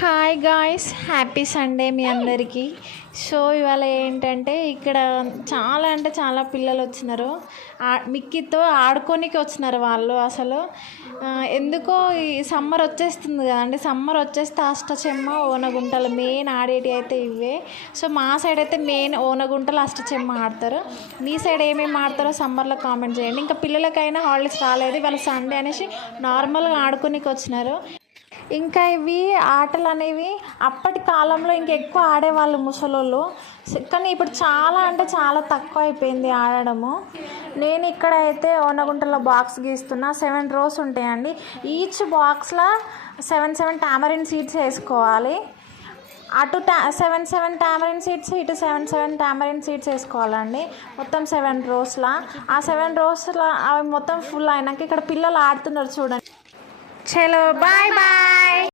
Hi guys, happy Sunday మీ అందరికీ. So ఇవాళ ఏంటంటే ఇక్కడ చాలా అంటే చాలా పిల్లలు వచ్చినారు. మిక్కీతో ఆడుకోనికి వచ్చినారు వాళ్ళు. అసలు ఎందుకో ఈ సమ్మర్ వచ్చేస్తుంది కదండి, సమ్మర్ వచ్చేస్తే అష్టచెమ్మ ఓనగుంటలు మెయిన్ ఆడేటి అయితే ఇవే. సో మా సైడ్ అయితే మెయిన్ ఓనగుంటలు అష్టచెమ్మ ఆడతారు. మీ సైడ్ ఏమేమి ఆడతారో సమ్మర్లో కామెంట్ చేయండి. ఇంకా పిల్లలకైనా హాలిడేస్ రాలేదు, వాళ్ళ సండే అనేసి నార్మల్గా ఆడుకోనికి వచ్చినారు. ఇంకా ఇవి ఆటలు అనేవి అప్పటి కాలంలో ఇంకెక్కువ ఆడేవాళ్ళు ముసలోళ్ళు, కానీ ఇప్పుడు చాలా అంటే చాలా తక్కువ అయిపోయింది ఆడడము. నేను ఇక్కడ అయితే ఓనగుంటలో బాక్స్ గీస్తున్నా. 7 rows ఉంటాయండి. ఈచ్ బాక్స్లో 7 టామరిన్ సీడ్స్ వేసుకోవాలి. అటు 7 టామరిన్ సీడ్స్, ఇటు 7 టామరిన్ సీడ్స్ వేసుకోవాలండి. మొత్తం 7 rowsలో. ఆ 7 rowsలో అవి మొత్తం ఫుల్ అయినాక ఇక్కడ పిల్లలు ఆడుతున్నారు చూడండి. చలో బాయ్ బాయ్.